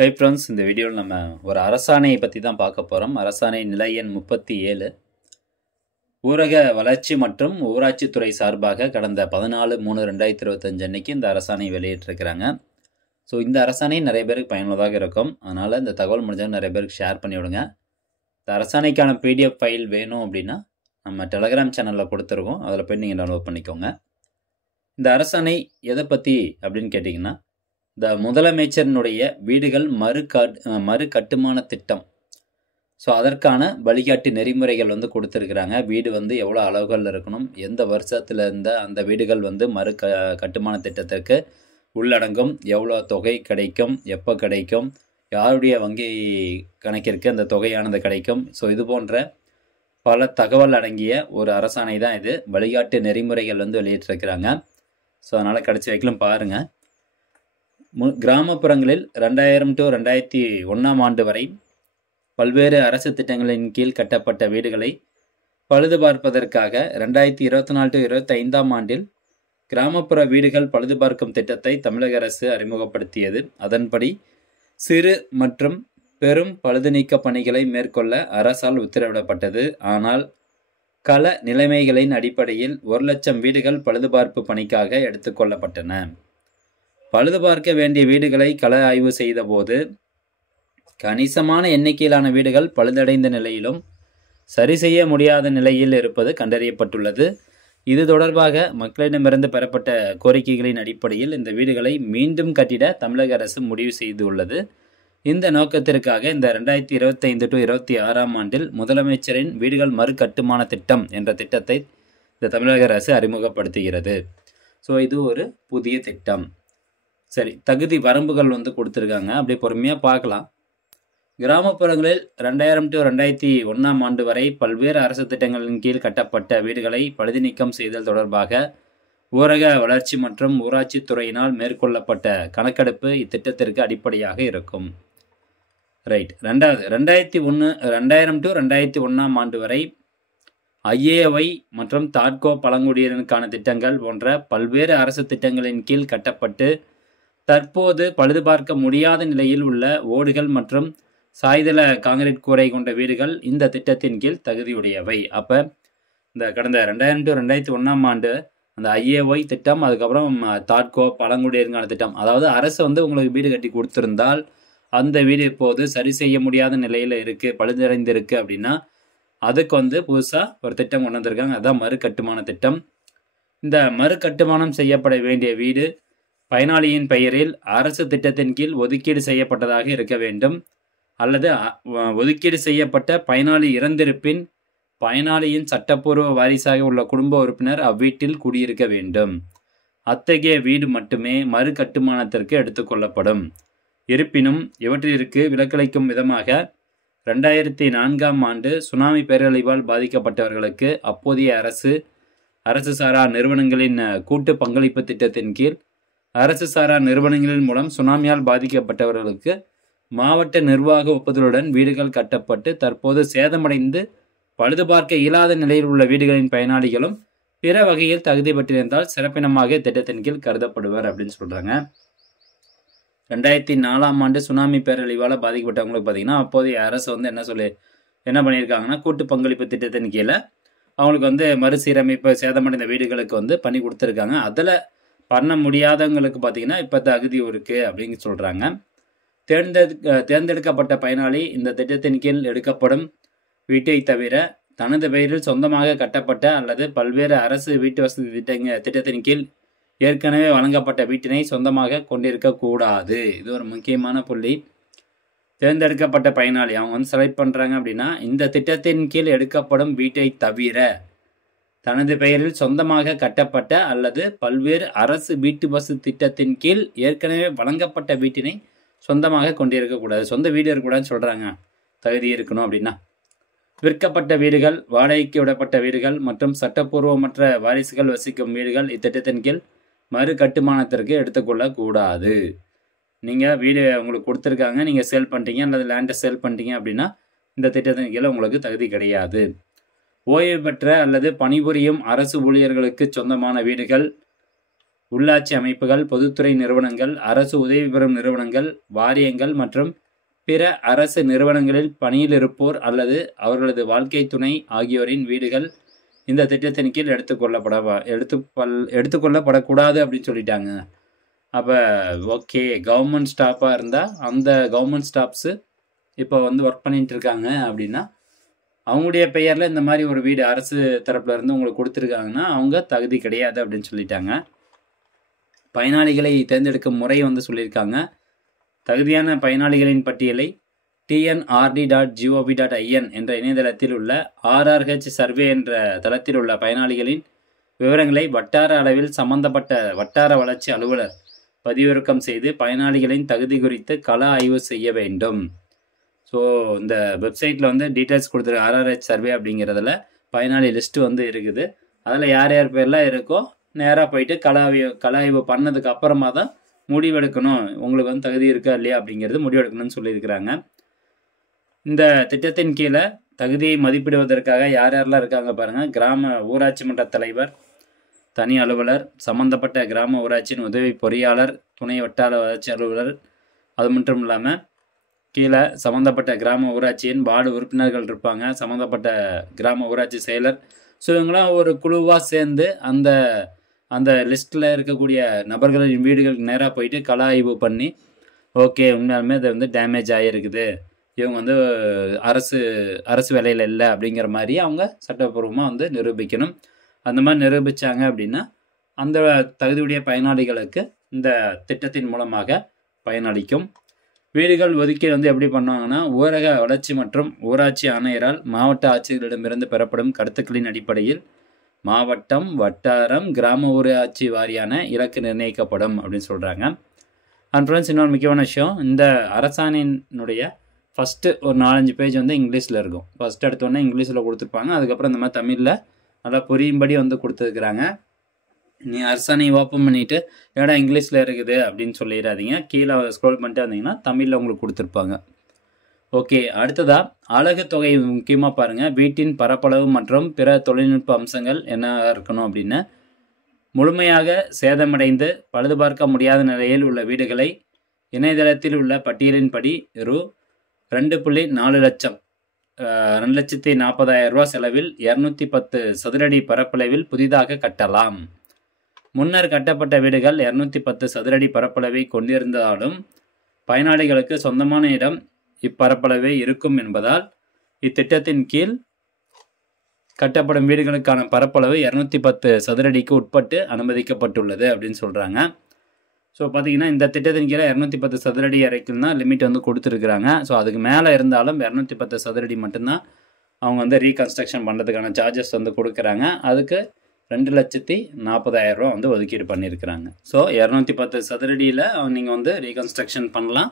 Hi friends, இந்த வீடியோவில் நம்ம ஒரு அரசாணையை பற்றி தான் பார்க்க போகிறோம். அரசாணை நிலை எண் 37 ஊரக வளர்ச்சி மற்றும் ஊராட்சித்துறை சார்பாக கடந்த 14/3/2025 அன்னைக்கு இந்த அரசாணை வெளியிட்டிருக்கிறாங்க. ஸோ இந்த அரசாணை நிறைய பேருக்கு பயனுள்ளதாக இருக்கும். அதனால் இந்த தகவல் முடிஞ்சால் நிறைய பேருக்கு ஷேர் பண்ணி விடுங்க. இந்த அரசாணைக்கான PDF ஃபைல் வேணும் அப்படின்னா நம்ம டெலகிராம் சேனலில் கொடுத்துருக்கோம். அதில் போய் நீங்கள் டவுன்லோட் பண்ணிக்கோங்க. இந்த அரசாணை எதை பற்றி அப்படின்னு கேட்டிங்கன்னா, இந்த முதலமைச்சரினுடைய வீடுகள் மறு கட்டுமான திட்டம். ஸோ அதற்கான வழிகாட்டு நெறிமுறைகள் கொடுத்துருக்குறாங்க. வீடு எவ்வளோ அளவுகள் இருக்கணும், எந்த வருஷத்தில் இருந்த அந்த வீடுகள் கட்டுமான திட்டத்திற்கு உள்ளடங்கும், எவ்வளோ தொகை கிடைக்கும், எப்போ கிடைக்கும், யாருடைய வங்கி கணக்கிற்கு அந்த தொகையானது கிடைக்கும். ஸோ இது போன்ற பல தகவல் அடங்கிய ஒரு அரசாணை தான் இது. வழிகாட்டு நெறிமுறைகள் வெளியிட்டிருக்கிறாங்க. ஸோ அதனால் கடைசி வரைக்கும் பாருங்கள். கிராமப்புறங்களில் 2000 to 2001 ஆண்டு வரை பல்வேறு அரசு திட்டங்களின் கீழ் கட்டப்பட்ட வீடுகளை பழுது பார்ப்பதற்காக 2024 to 2025 ஆண்டில் கிராமப்புற வீடுகள் பழுது பார்க்கும் திட்டத்தை தமிழக அரசு அறிமுகப்படுத்தியது. அதன்படி சிறு மற்றும் பெரும் பழுது நீக்க பணிகளை மேற்கொள்ள அரசால் உத்தரவிடப்பட்டது. ஆனால் கள நிலைமைகளின் அடிப்படையில் 1,00,000 வீடுகள் பழுதுபார்ப்பு பணிக்காக எடுத்துக்கொள்ளப்பட்டன. பழுது பார்க்க வேண்டிய வீடுகளை கள ஆய்வு செய்த போது கணிசமான எண்ணிக்கையிலான வீடுகள் பழுதடைந்த நிலையிலும் சரி செய்ய முடியாத நிலையில் இருப்பது கண்டறியப்பட்டுள்ளது. இது தொடர்பாக மக்களிடமிருந்து பெறப்பட்ட கோரிக்கைகளின் அடிப்படையில் இந்த வீடுகளை மீண்டும் கட்டிட தமிழக அரசு முடிவு செய்துள்ளது. இந்த நோக்கத்திற்காக இந்த 2025 to 2026 ஆண்டில் முதலமைச்சரின் வீடுகள் மறு கட்டுமான திட்டம் என்ற திட்டத்தை இந்த தமிழக அரசு அறிமுகப்படுத்துகிறது. ஸோ இது ஒரு புதிய திட்டம். சரி, தகுதி வரம்புகள் கொடுத்துருக்காங்க. அப்படியே பொறுமையாக பார்க்கலாம். கிராமப்புறங்களில் 2000 to 2001 ஆண்டு வரை பல்வேறு அரசு திட்டங்களின் கீழ் கட்டப்பட்ட வீடுகளை பழுது நீக்கம் செய்தல் தொடர்பாக ஊரக வளர்ச்சி மற்றும் ஊராட்சித்துறையினால் மேற்கொள்ளப்பட்ட கணக்கெடுப்பு இத்திட்டத்திற்கு அடிப்படையாக இருக்கும். ரைட். 2000 to 2001 ஆண்டு வரை IAY மற்றும் தாட்கோ பழங்குடியினருக்கான திட்டங்கள் போன்ற பல்வேறு அரசு திட்டங்களின் கீழ் கட்டப்பட்டு தற்போது பழுது பார்க்க முடியாத நிலையில் உள்ள ஓடுகள் மற்றும் சாய்தள காங்கிரீட் கூரை கொண்ட வீடுகள் இந்த திட்டத்தின் கீழ் தகுதியுடையவை. அப்போ இந்த கடந்த 2000 to 2001 ஆண்டு அந்த IAY திட்டம், அதுக்கப்புறம் தாட்கோ பழங்குடியினருக்கான திட்டம், அதாவது அரசு உங்களுக்கு வீடு கட்டி கொடுத்துருந்தால் அந்த வீடு இப்போது சரி செய்ய முடியாத நிலையில் இருக்குது, பழுதடைந்திருக்கு அப்படின்னா அதுக்கு புதுசாக ஒரு திட்டம் கொண்டு வந்திருக்காங்க. அதுதான் மறு கட்டுமான திட்டம். இந்த மறு கட்டுமானம் செய்யப்பட வேண்டிய வீடு பயனாளியின் பெயரில் அரசு திட்டத்தின் கீழ் ஒதுக்கீடு செய்யப்பட்டதாக இருக்க வேண்டும். அல்லது ஒதுக்கீடு செய்யப்பட்ட பயனாளி இறந்திருப்பின் பயனாளியின் சட்டப்பூர்வ வாரிசாக உள்ள குடும்ப உறுப்பினர் அவ்வீட்டில் குடியிருக்க வேண்டும். அத்தகைய வீடு மட்டுமே மறு கட்டுமானத்திற்கு எடுத்துக்கொள்ளப்படும். இருப்பினும் இவற்றிற்கு விலக்களிக்கும் விதமாக 2004 ஆண்டு சுனாமி பேரழிவால் பாதிக்கப்பட்டவர்களுக்கு அப்போதைய அரசு சாரா நிறுவனங்களின் கூட்டு பங்களிப்பு திட்டத்தின் கீழ் அரசு சாரா நிறுவனங்களின் மூலம் சுனாமியால் பாதிக்கப்பட்டவர்களுக்கு மாவட்ட நிர்வாக ஒப்புதலுடன் வீடுகள் கட்டப்பட்டு தற்போது சேதமடைந்து பழுது பார்க்க இயலாத நிலையில் உள்ள வீடுகளின் பயனாளிகளும் பிற வகையில் தகுதி பெற்றிருந்தால் சிறப்பினமாக திட்டத்தின் கீழ் கருதப்படுவர் அப்படின்னு சொல்கிறாங்க. 2004 ஆண்டு சுனாமி பேரழிவால் பாதிக்கப்பட்டவங்களுக்கு பார்த்தீங்கன்னா அப்போதைய அரசு என்ன பண்ணியிருக்காங்கன்னா கூட்டு பங்களிப்பு திட்டத்தின் கீழே அவங்களுக்கு மறுசீரமைப்பு சேதமடைந்த வீடுகளுக்கு பண்ணி கொடுத்துருக்காங்க. அதில் பண்ண முடியாதவங்களுக்கு பார்த்தீங்கன்னா இப்போ தகுதி இருக்குது அப்படின்னு சொல்கிறாங்க. தேர்ந்தெடுக்கப்பட்ட பயனாளி இந்த திட்டத்தின் கீழ் எடுக்கப்படும் வீட்டை தவிர தனது பெயரில் சொந்தமாக கட்டப்பட்ட அல்லது பல்வேறு அரசு வீட்டு வசதி திட்டத்தின் கீழ் ஏற்கனவே வழங்கப்பட்ட வீட்டினை சொந்தமாக கொண்டிருக்கக்கூடாது. இது ஒரு முக்கியமான புள்ளி. தேர்ந்தெடுக்கப்பட்ட பயனாளி அவங்க செலக்ட் பண்ணுறாங்க அப்படின்னா இந்த திட்டத்தின் கீழ் எடுக்கப்படும் வீட்டை தவிர தனது பெயரில் சொந்தமாக கட்டப்பட்ட அல்லது பல்வேறு அரசு வீட்டு வசதி திட்டத்தின் கீழ் ஏற்கனவே வழங்கப்பட்ட வீட்டினை சொந்தமாக கொண்டிருக்கக்கூடாது. சொந்த வீடு இருக்கக்கூடாதுன்னு சொல்கிறாங்க. தகுதி இருக்கணும் அப்படின்னா விற்கப்பட்ட வீடுகள், வாடகைக்கு விடப்பட்ட வீடுகள் மற்றும் சட்டப்பூர்வமற்ற வாரிசுகள் வசிக்கும் வீடுகள் இத்திட்டத்தின் கீழ் மறு கட்டுமானத்திற்கு எடுத்துக்கொள்ளக்கூடாது. நீங்கள் வீடு உங்களுக்கு கொடுத்துருக்காங்க, நீங்கள் சேல் பண்ணிட்டீங்க அல்லது லேண்டை சேல் பண்ணிட்டீங்க அப்படின்னா இந்த திட்டத்தின் கீழே உங்களுக்கு தகுதி கிடையாது. ஓய்வு பெற்ற அல்லது பணிபுரியும் அரசு ஊழியர்களுக்கு சொந்தமான வீடுகள், உள்ளாட்சி அமைப்புகள், பொதுத்துறை நிறுவனங்கள், அரசு உதவி பெறும் நிறுவனங்கள், வாரியங்கள் மற்றும் பிற அரசு நிறுவனங்களில் பணியில் இருப்போர் அல்லது அவர்களது வாழ்க்கை துணை ஆகியோரின் வீடுகள் இந்த திட்டத்தின் கீழ் எடுத்துக்கொள்ளப்படக்கூடாது அப்படின்னு சொல்லிட்டாங்க. அப்போ ஓகே, கவர்மெண்ட் ஸ்டாஃபாக இருந்தால் அந்த கவர்மெண்ட் ஸ்டாஃப்ஸு இப்போ வந்து ஒர்க் பண்ணிட்டு இருக்காங்க அப்படின்னா அவங்களுடைய பெயரில் இந்த மாதிரி ஒரு வீடு அரசு தரப்புல இருந்து உங்களுக்கு கொடுத்துருக்காங்கன்னா அவங்க தகுதி கிடையாது அப்படின்னு சொல்லிட்டாங்க. பயனாளிகளை தேர்ந்தெடுக்கும் முறை வந்து சொல்லியிருக்காங்க. தகுதியான பயனாளிகளின் பட்டியலை tnrd.gov.in என்ற இணையதளத்தில் உள்ள RRH சர்வே என்ற தளத்தில் உள்ள பயனாளிகளின் விவரங்களை வட்டார அளவில் சம்பந்தப்பட்ட வட்டார வளர்ச்சி அலுவலர் பதிவிறக்கம் செய்து பயனாளிகளின் தகுதி குறித்து கள ஆய்வு செய்ய வேண்டும். ஸோ இந்த வெப்சைட்டில் வந்து டீட்டெயில்ஸ் கொடுத்துருக்கு. RRH சர்வே அப்படிங்கிறதுல பயனாளி லிஸ்ட்டு வந்து இருக்குது. அதில் யார் யார் பேர்லாம் இருக்கோ நேராக போயிட்டு கள ஆய்வு பண்ணதுக்கு அப்புறமா தான் முடிவெடுக்கணும், உங்களுக்கு வந்து தகுதி இருக்கா இல்லையா அப்படிங்கிறது முடிவெடுக்கணும்னு சொல்லியிருக்கிறாங்க. இந்த திட்டத்தின் கீழே தகுதியை மதிப்பிடுவதற்காக யார் யாரெல்லாம் இருக்காங்க பாருங்கள். கிராம ஊராட்சி மன்ற தலைவர், தனி அலுவலர், சம்பந்தப்பட்ட கிராம ஊராட்சியின் உதவி பொறியாளர், துணை வட்டார வளர்ச்சி அலுவலர், அது மட்டும் இல்லாமல் கீழே சம்மந்தப்பட்ட கிராம ஊராட்சியின் வார்டு உறுப்பினர்கள் இருப்பாங்க, சம்மந்தப்பட்ட கிராம ஊராட்சி செயலர். ஸோ இவங்களாம் ஒரு குழுவாக சேர்ந்து அந்த லிஸ்ட்டில் இருக்கக்கூடிய நபர்களின் வீடுகளுக்கு நேராக போயிட்டு கள ஆய்வு பண்ணி ஓகே உண்மையாலுமே இது வந்து டேமேஜ் ஆகிருக்குது, இவங்க வந்து அரசு வேலையில் இல்லை அப்படிங்கிற மாதிரி அவங்க சட்டப்பூர்வமாக வந்து நிரூபிக்கணும். அந்த மாதிரி நிரூபித்தாங்க அப்படின்னா அந்த தகுதியுடைய பயனாளிகளுக்கு இந்த திட்டத்தின் மூலமாக பயனளிக்கும். வீடுகள் ஒதுக்கீடு வந்து எப்படி பண்ணுவாங்கன்னா, ஊரக வளர்ச்சி மற்றும் ஊராட்சி ஆணையரால் மாவட்ட ஆட்சியர்களிடமிருந்து பெறப்படும் கருத்துக்களின் அடிப்படையில் மாவட்டம், வட்டாரம், கிராம ஊராட்சி வாரியான இலக்கு நிர்ணயிக்கப்படும் அப்படின்னு சொல்கிறாங்க. அண்ட் ஃப்ரெண்ட்ஸ், இன்னொரு முக்கியமான விஷயம், இந்த அரசாணையினுடைய ஃபஸ்ட்டு ஒரு 4-5 பேஜ் வந்து இங்கிலீஷில் இருக்கும். ஃபஸ்ட்டு எடுத்தோடனே இங்கிலீஷில் கொடுத்துருப்பாங்க. அதுக்கப்புறம் இந்த மாதிரி தமிழில் நல்லா புரியும்படி வந்து கொடுத்துருக்குறாங்க. நீ அரசாணை ஓப்பன் பண்ணிவிட்டு ஏடா இங்கிலீஷில் இருக்குது அப்படின்னு சொல்லிடாதீங்க. கீழே ஸ்க்ரோல் பண்ணிட்டு வந்தீங்கன்னா தமிழில் உங்களுக்கு கொடுத்துருப்பாங்க. ஓகே, அடுத்ததாக அலகு தொகை முக்கியமாக பாருங்கள். வீட்டின் பரப்பளவு மற்றும் பிற தொழில்நுட்ப அம்சங்கள் என்ன இருக்கணும் அப்படின்னு, முழுமையாக சேதமடைந்து பழுது பார்க்க முடியாத நிலையில் உள்ள வீடுகளை இணையதளத்தில் உள்ள பட்டியலின்படி ரூ. 2.4 லட்சம் 2,40,000 ரூபா செலவில் 210 சதுரடி பரப்பளவில் புதிதாக கட்டலாம். முன்னர் கட்டப்பட்ட வீடுகள் 210 சதுரடி பரப்பளவை கொண்டிருந்தாலும் பயனாளிகளுக்கு சொந்தமான இடம் இப்பரப்பளவே இருக்கும் என்பதால் இத்திட்டத்தின் கீழ் கட்டப்படும் வீடுகளுக்கான பரப்பளவு 210 சதுரடிக்கு உட்பட்டு அனுமதிக்கப்பட்டுள்ளது அப்படின்னு சொல்கிறாங்க. ஸோ பார்த்தீங்கன்னா இந்த திட்டத்தின் கீழே 210 சதுரடி வரைக்கும் தான் லிமிட் வந்து கொடுத்துருக்குறாங்க. ஸோ அதுக்கு மேலே இருந்தாலும் 210 சதுரடி மட்டும்தான் அவங்க வந்து ரீகன்ஸ்ட்ரக்ஷன் பண்ணுறதுக்கான சார்ஜஸ் வந்து கொடுக்குறாங்க. அதுக்கு 2,40,000 ரூபா வந்து ஒதுக்கீடு பண்ணியிருக்கிறாங்க. ஸோ 210 சதுரடியில் நீங்கள் வந்து ரீகன்ஸ்ட்ரக்ஷன் பண்ணலாம்.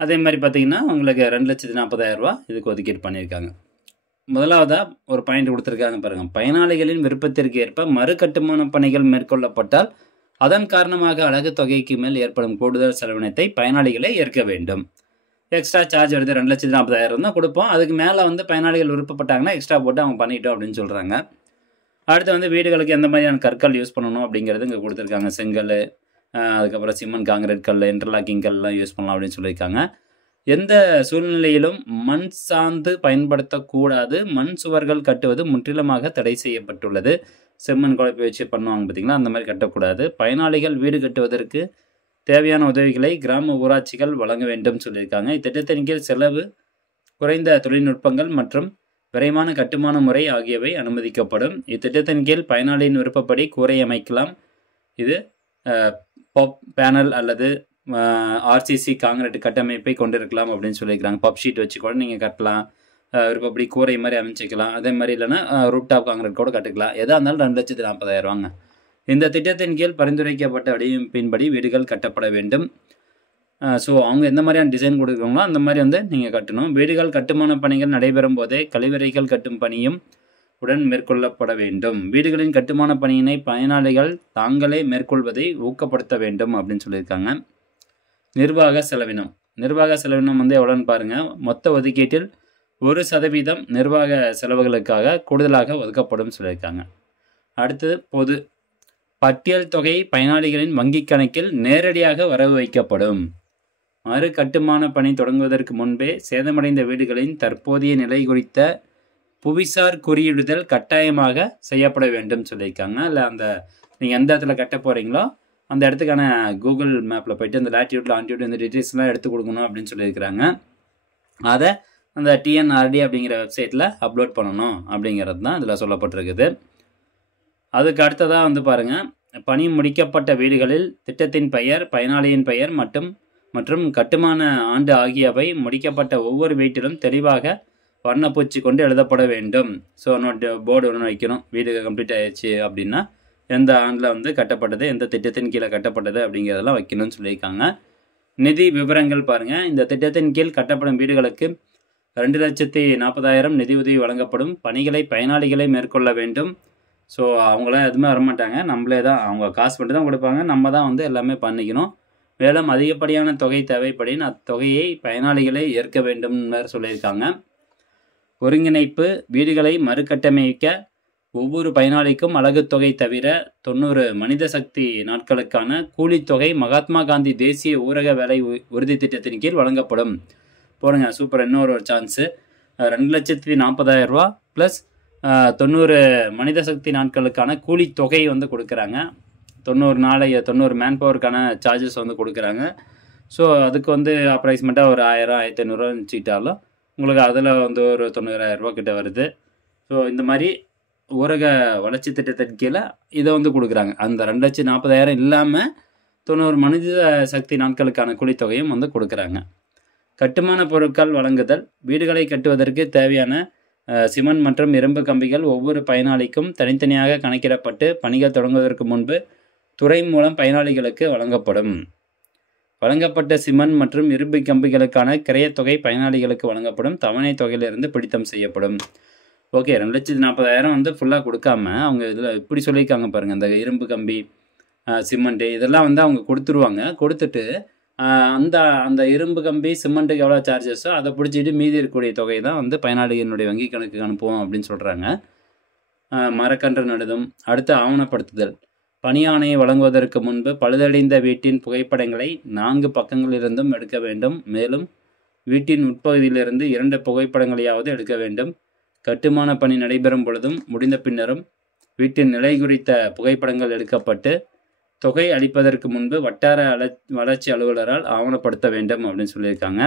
அதே மாதிரி பார்த்தீங்கன்னா உங்களுக்கு 2,40,000 ரூபா இதுக்கு ஒதுக்கீடு பண்ணியிருக்காங்க. முதலாவதாக ஒரு பாயிண்ட் கொடுத்துருக்காங்க பாருங்கள். பயனாளிகளின் விருப்பத்திற்கு ஏற்ப மறு கட்டுமான பணிகள் மேற்கொள்ளப்பட்டால் அதன் காரணமாக அலகு தொகைக்கு மேல் ஏற்படும் கூடுதல் செலவினத்தை பயனாளிகளே ஏற்க வேண்டும். எக்ஸ்ட்ரா சார்ஜ் வருது 2,40,000 தான் கொடுப்போம். அதுக்கு மேலே வந்து பயனாளிகள் விருப்பப்பட்டாங்கன்னா எக்ஸ்ட்ரா போட்டு அவங்க பண்ணிட்டோம் அப்படின்னு சொல்கிறாங்க. அடுத்து வந்து வீடுகளுக்கு எந்த மாதிரியான கற்கள் யூஸ் பண்ணணும் அப்படிங்கிறது இங்கே கொடுத்துருக்காங்க. செங்கல், அதுக்கப்புறம் சிமெண்ட், காங்கிரீட் கல், இன்டர்லாக்கிங் கல்லாம் யூஸ் பண்ணலாம் அப்படின்னு சொல்லியிருக்காங்க. எந்த சூழ்நிலையிலும் மண் சாந்து பயன்படுத்தக்கூடாது. மண் சுவர்கள் கட்டுவது முற்றிலுமாக தடை செய்யப்பட்டுள்ளது. செம்மண் குழப்பி வச்சு பண்ணுவாங்க பார்த்தீங்களா, அந்த மாதிரி கட்டக்கூடாது. பயனாளிகள் வீடு கட்டுவதற்கு தேவையான உதவிகளை கிராம ஊராட்சிகள் வழங்க வேண்டும் சொல்லியிருக்காங்க. இத்திட்டத்தின் கீழ் செலவு குறைந்த தொழில்நுட்பங்கள் மற்றும் விரைவான கட்டுமான முறை ஆகியவை அனுமதிக்கப்படும். இத்திட்டத்தின் கீழ் பயனாளியின் விருப்பப்படி கூரை அமைக்கலாம். இது பப் பேனல் அல்லது RCC காங்கிரீட் கட்டமைப்பை கொண்டிருக்கலாம் அப்படின்னு சொல்லியிருக்கிறாங்க. பப் ஷீட் வச்சு கூட நீங்கள் கட்டலாம், விருப்பப்படி கூரை மாதிரி அமைச்சிக்கலாம். அதே மாதிரி இல்லைன்னா ரூட் டாப் காங்கிரீட் கூட கட்டுக்கலாம். எதாக இருந்தாலும் 2,40,000 ரூபாங்க. இந்த திட்டத்தின் கீழ் பரிந்துரைக்கப்பட்ட வடிவமைப்பின்படி வீடுகள் கட்டப்பட வேண்டும். ஸோ அவங்க எந்த மாதிரியான டிசைன் கொடுக்குறாங்களோ அந்த மாதிரி வந்து நீங்கள் கட்டணும். வீடுகள் கட்டுமான பணிகள் நடைபெறும் போதே கழிவறைகள் கட்டும் பணியும் உடன் மேற்கொள்ளப்பட வேண்டும். வீடுகளின் கட்டுமான பணியினை பயனாளிகள் தாங்களே மேற்கொள்வதை ஊக்கப்படுத்த வேண்டும் அப்படின்னு சொல்லியிருக்காங்க. நிர்வாக செலவினம் வந்து எவ்வளோன்னு பாருங்கள். மொத்த ஒதுக்கீட்டில் 1% நிர்வாக செலவுகளுக்காக கூடுதலாக ஒதுக்கப்படும் சொல்லியிருக்காங்க. அடுத்தது பட்டியல் தொகை பயனாளிகளின் வங்கிக் கணக்கில் நேரடியாக வரவு வைக்கப்படும். மறு கட்டுமான பணி தொடங்குவதற்கு முன்பே சேதமடைந்த வீடுகளின் தற்போதைய நிலை குறித்த புவிசார் குறியிடுதல் கட்டாயமாக செய்யப்பட வேண்டும் சொல்லியிருக்காங்க. இல்லை அந்த நீங்கள் எந்த இடத்துல கட்ட போகிறீங்களோ அந்த இடத்துக்கான கூகுள் மேப்பில் போய்ட்டு அந்த லேட்டியூட் லாங்கிடியூட் இந்த டீட்டெயில்ஸ்லாம் எடுத்து கொடுக்கணும் அப்படின்னு சொல்லியிருக்கிறாங்க. அதை அந்த டிஎன்ஆர்டி அப்படிங்கிற வெப்சைட்டில் அப்லோட் பண்ணணும் அப்படிங்கிறது தான் இதில் சொல்லப்பட்டிருக்குது. அதுக்கு அடுத்ததாக வந்து பாருங்கள், பணி முடிக்கப்பட்ட வீடுகளில் திட்டத்தின் பெயர், பயனாளியின் பெயர் மற்றும் கட்டுமான ஆண்டு ஆகியவை முடிக்கப்பட்ட ஒவ்வொரு வீட்டிலும் தெளிவாக வர்ணப்பூச்சி கொண்டு எழுதப்பட வேண்டும். ஸோ போர்டு ஒன்று வைக்கணும், வீடு கம்ப்ளீட் ஆயிடுச்சு அப்படின்னா எந்த ஆண்டில் வந்து கட்டப்பட்டது, எந்த திட்டத்தின் கீழே கட்டப்பட்டது அப்படிங்கிறதெல்லாம் வைக்கணும்னு சொல்லியிருக்காங்க. நிதி விவரங்கள் பாருங்கள், இந்த திட்டத்தின் கீழ் கட்டப்படும் வீடுகளுக்கு 2,40,000 நிதி உதவி வழங்கப்படும். பணிகளை பயனாளிகளை மேற்கொள்ள வேண்டும். ஸோ அவங்களாம் எதுவுமே வரமாட்டாங்க, நம்மளே தான், அவங்க காசு மட்டும் தான் கொடுப்பாங்க, நம்ம தான் வந்து எல்லாமே பண்ணிக்கணும். மேலும் அதிகப்படியான தொகை தேவைப்படின் அத்தொகையை பயனாளிகளை ஏற்க வேண்டும்னு சொல்லியிருக்காங்க. ஒருங்கிணைப்பு, வீடுகளை மறுகட்டமைக்க ஒவ்வொரு பயனாளிக்கும் அலகு தொகை தவிர 90 மனித சக்தி நாட்களுக்கான கூலித்தொகை மகாத்மா காந்தி தேசிய ஊரக வேலை உறுதி திட்டத்தின் கீழ் வழங்கப்படும். போடுங்க, சூப்பர், இன்னொரு சான்ஸு. 2,40,000 ரூபா ப்ளஸ் 90 மனித சக்தி நாட்களுக்கான கூலித்தொகை வந்து கொடுக்குறாங்க. 90 மேன் பவருக்கான சார்ஜஸ் வந்து கொடுக்குறாங்க. ஸோ அதுக்கு வந்து அப்ராக்சிமேட்டாக ஒரு 1000 1500 வச்சுக்கிட்டாலும் உங்களுக்கு அதில் வந்து ஒரு 90,000 ரூபா கிட்ட வருது. ஸோ இந்த மாதிரி ஊரக வளர்ச்சி திட்டத்தின் கீழே இதை வந்து கொடுக்குறாங்க. அந்த 2,40,000 இல்லாமல் 90 மனித சக்தி நாட்களுக்கான கூலித்தொகையும் வந்து கொடுக்குறாங்க. கட்டுமான பொருட்கள் வழங்குதல், வீடுகளை கட்டுவதற்கு தேவையான சிமெண்ட் மற்றும் இரும்பு கம்பிகள் ஒவ்வொரு பயனாளிக்கும் தனித்தனியாக கணக்கிடப்பட்டு பணிகள் தொடங்குவதற்கு முன்பு துறை மூலம் பயனாளிகளுக்கு வழங்கப்படும். வழங்கப்பட்ட சிமெண்ட் மற்றும் இரும்பு கம்பிகளுக்கான கிரயத்தொகை பயனாளிகளுக்கு வழங்கப்படும். தவணை தொகையிலிருந்து பிடித்தம் செய்யப்படும். ஓகே, 2,40,000 வந்து ஃபுல்லாக கொடுக்காம அவங்க இதில் இப்படி சொல்லியிருக்காங்க பாருங்கள். அந்த இரும்பு கம்பி, சிமெண்ட்டு இதெல்லாம் வந்து அவங்க கொடுத்துருவாங்க. கொடுத்துட்டு அந்த இரும்பு கம்பி சிமெண்ட்டுக்கு எவ்வளோ சார்ஜஸோ அதை பிடிச்சிட்டு மீதி இருக்கக்கூடிய தொகை தான் வந்து பயனாளிகளுடைய வங்கி கணக்குக்கு அனுப்புவோம் அப்படின்னு சொல்கிறாங்க. மரக்கன்று நடுதல். அடுத்து ஆவணப்படுத்துதல். பணி ஆணையை வழங்குவதற்கு முன்பு பழுதடைந்த வீட்டின் புகைப்படங்களை 4 பக்கங்களிலிருந்தும் எடுக்க வேண்டும். மேலும் வீட்டின் உட்பகுதியிலிருந்து 2 புகைப்படங்களையாவது எடுக்க வேண்டும். கட்டுமான பணி நடைபெறும் பொழுதும் முடிந்த பின்னரும் வீட்டின் நிலை குறித்த புகைப்படங்கள் எடுக்கப்பட்டு தொகை அளிப்பதற்கு முன்பு வட்டார வளர்ச்சி அலுவலரால் ஆவணப்படுத்த வேண்டும் அப்படின்னு சொல்லியிருக்காங்க.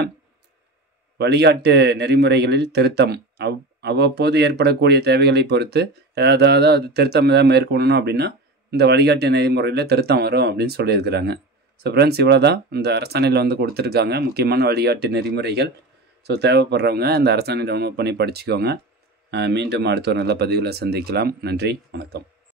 வழிகாட்டு நெறிமுறைகளில் திருத்தம். அவ்வப்போது ஏற்படக்கூடிய தேவைகளை பொறுத்து ஏதாவது அது திருத்தம் ஏதாவது மேற்கொள்ளணும் அப்படின்னா இந்த வழிகாட்டு நெறிமுறையில் திருத்தம் வரும் அப்படின்னு சொல்லியிருக்கிறாங்க. ஸோ ஃப்ரெண்ட்ஸ், இவ்வளோ தான் இந்த அரசாணையில் வந்து கொடுத்துருக்காங்க முக்கியமான வழிகாட்டு நெறிமுறைகள். ஸோ தேவைப்படுறவங்க இந்த அரசாணை டவுன்லோட் பண்ணி படிச்சுக்கோங்க. மீண்டும் அடுத்த ஒரு நல்ல பதிவில் சந்திக்கலாம். நன்றி, வணக்கம்.